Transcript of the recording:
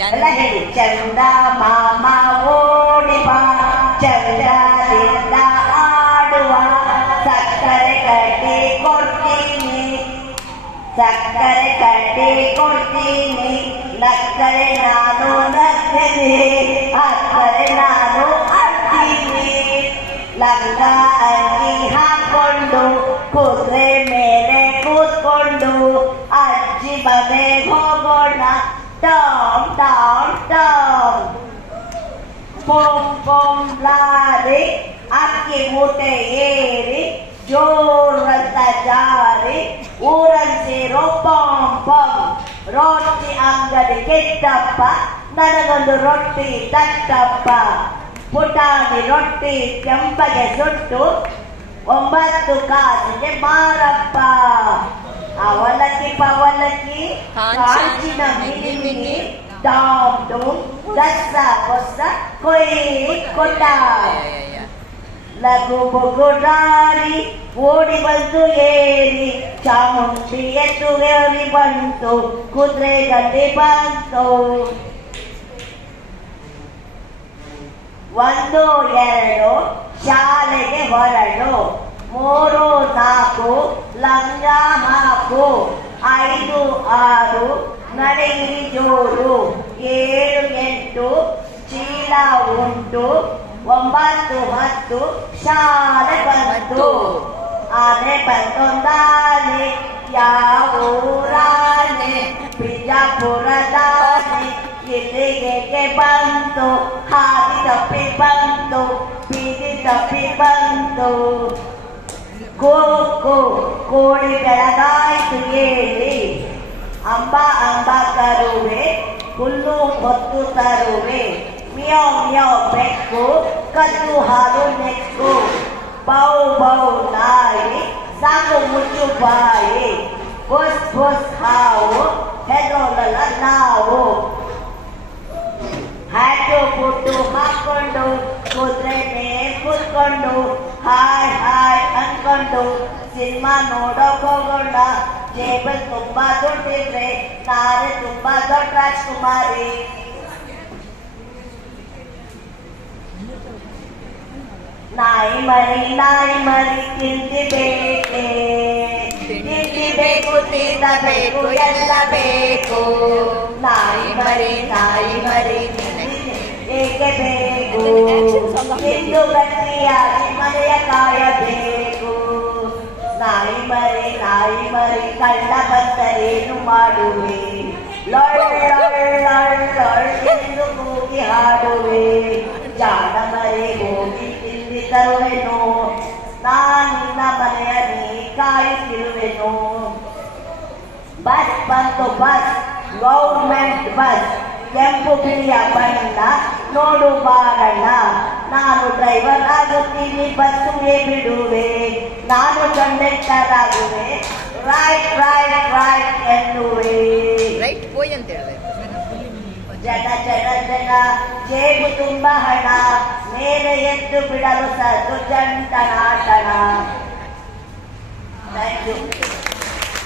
ಎಲ್ಲ ಹೇಳಿ. ಚಂದ ಮಾಮ ಓಡಿ ಬಾ, ಚಂದದಿಂದ ಆಡುವ, ಸಕ್ಕರೆ ಕಟ್ಟಿ ಕೊಡ್ತೀನಿ, ಸಕ್ಕರೆ ಕಟ್ಟಿ ಕೊಡ್ತೀನಿ, ನಕ್ಕರೆ ನಾನು ನಗ್ತೀನಿ, ಅಕ್ಕರೆ ನಾನು ಅಳ್ತೀನಿ. ಲಂಗ ಅಂಗಿ ಹಾಕೊಂಡು ಕುದುರೆ ಮೇಲೆ ಕೂತ್ಕೊಂಡು ಅಜ್ಜಿ ಮನೆಗೆ ಹೋಗೋಣ, ಟಾಮ್ ಟಾಮ್ ಟಾಮ್. ಪೊಂ ಪೊಂ ಲಾರಿ ಅಕ್ಕಿ ಮೂಟೆ ಏರಿ ಜೋರಂತ ಜಾರಿ ಊರನ್ ಸೇರೋ ಪಂ ಪಂ. ರೊಟ್ಟಿ ಅಂಗಡಿ ಕೆಟ್ಟಪ್ಪ, ನನಗೊಂದು ರೊಟ್ಟಿ ತಟ್ಟಪ್ಪ. ಪುಟಾಣಿ ರೊಟ್ಟಿ ಕೆಂಪಗೆ ಸುಟ್ಟು 9 ಕಾಸಿಗೆ ಮಾರಪ್ಪ. ಅವಲಕ್ಕಿ ಪವಲಕ್ಕಿ ಕಾಂಚಿನ ಮಿನಿ ಮಿನಿ, ಡಾಮ್ ಡೂಮ್ ದಸ್ಸ ಹೊಸ ಕೊಯ್ ಕೊಟ್ಟ. ಲಘು ಬುಗುಡಾರಿ ಓಡಿ ಬಂತು ಏರಿ, ಚಾಮುಂಡಿ ಎತ್ತುಗೇರಿ ಬಂತು, ಕುದುರೆ ಗಡ್ಡೆ ಬಂತು. 1 2 ಶಾಲೆಗೆ ಹೊರಡು, 3 4 ಲಂಗ ಹಾಕು, 5 6 ನಡೆಯಿರಿ ಜೋರು, 7 8 ಚೀಲ ಉಂಟು, 9 10 ಶಾಲೆ ಬಂತು. ಆನೆ ಬಂತೊಂದಾನೆ, ಯಾವ ಊರಾನೆ, ಬಿಜಾಪುರದಾನೆ, ಇಲ್ಲಿಗೆ ಬಂತು, ಹಾದಿ ತಪ್ಪಿ ಬಂತು, ಬೀದಿ ತಪ್ಪಿ ಬಂತು. ಕೋಕು ಕೋಳಿ ಬೆಳಗಾಯ್ತು ಏಳಿ, ಅಂಬ ಅಂಬ ಕರುವೆ, ಹುಲ್ಲು ಹೊತ್ತು ತರುವೆ, ಮಿಯಾವ್ ಮಿಯಾವ್ ಬೆಕ್ಕು, ಕದ್ದು ಹಾಲು ನೆಕ್ಕು. ಬೌ ಬೌ ನಾಯಿ, ಸಾಕು ಮುಚ್ಚು ಬಾಯಿ, ಬುಸ್ ಬುಸ್ ಹಾವು, ಹೆದರೋದಲ್ಲ ನಾವು. ಹ್ಯಾಟು ಬುಟ್ಟು ಹಾಕೊಂಡು ಕುದುರೆ ಮೇಲೆ ಕೂತ್ಕೊಂಡು ಹಾಯ್ ಹಾಯ್ ಅನ್ಕೊಂಡು ಸಿನಿಮಾ ನೋಡೋಕ್ ಹೋಗೋಣ. ಜೇಬಲ್ ತುಂಬಾ ದುಡ್ಡಿದ್ರೆ ನಾನೇ ತುಂಬಾ ದೊಡ್ಡ ರಾಜ್ಕುಮಾರಿ. ನಾಯಿ ಮರಿ ತಿಂದಿಬೇಕೆ, ತಿಂದಿಬೇಕು ತಿನ್ನಬೇಕು ಎಲ್ಲ ಬೇಕು. ನಾಯಿ ಮರಿ ಏಕೆ ಬೇಕು, ತಿಂದು ಗಟ್ಟಿಯಾಗಿ ಮನೆಯ ಕಾಯಬೇಕು. ನಾಯಿ ಮರಿ ಕಳ್ಳ ಬಂದರೇನು ಮಾಡುವೆ, ಲೊಳ್ ಲೊಳ್ ಲೊಳ್ ಎಂದು ಕೂಗಿ ಹಾಡುವೆ. ಜಾಣ ಮರಿ ಹೋಗಿ ತಿಂದಿ ತರುವೆನು, ನಾನಿನ್ನ ಮನೆಯ ನೀ ಕಾಯುತ್ತಿರುವೆನು. ಬಸ್ ಬಂತು ಬಸ್, ಗೌರ್ಮೆಂಟ್ ಬಸ್, ಕೆಂಪು ಬಿಳಿಯ ಬಣ್ಣ ನೋಡು ಬಾರಣ್ಣ. ನಾನು ಡ್ರೈವರ್ ಆಗುತ್ತೀನಿ, ಬಸ್ಸುವೆ ಬಿಡುವೆ, ನಾನು ಕಂಡಕ್ಟರ್ ಆಗುವೆ, ರೈಟ್ ರೈಟ್ ರೈಟ್ ಎನ್ನುವೆ. ಜನ ಜನ ಜನ ಜೇಬು ತುಂಬ ಹಣ, ಮೇಲೆ ಎದ್ದು ಬಿಡಲು ಸದ್ದು ಜಂಟನಾಟಣ. Thank you.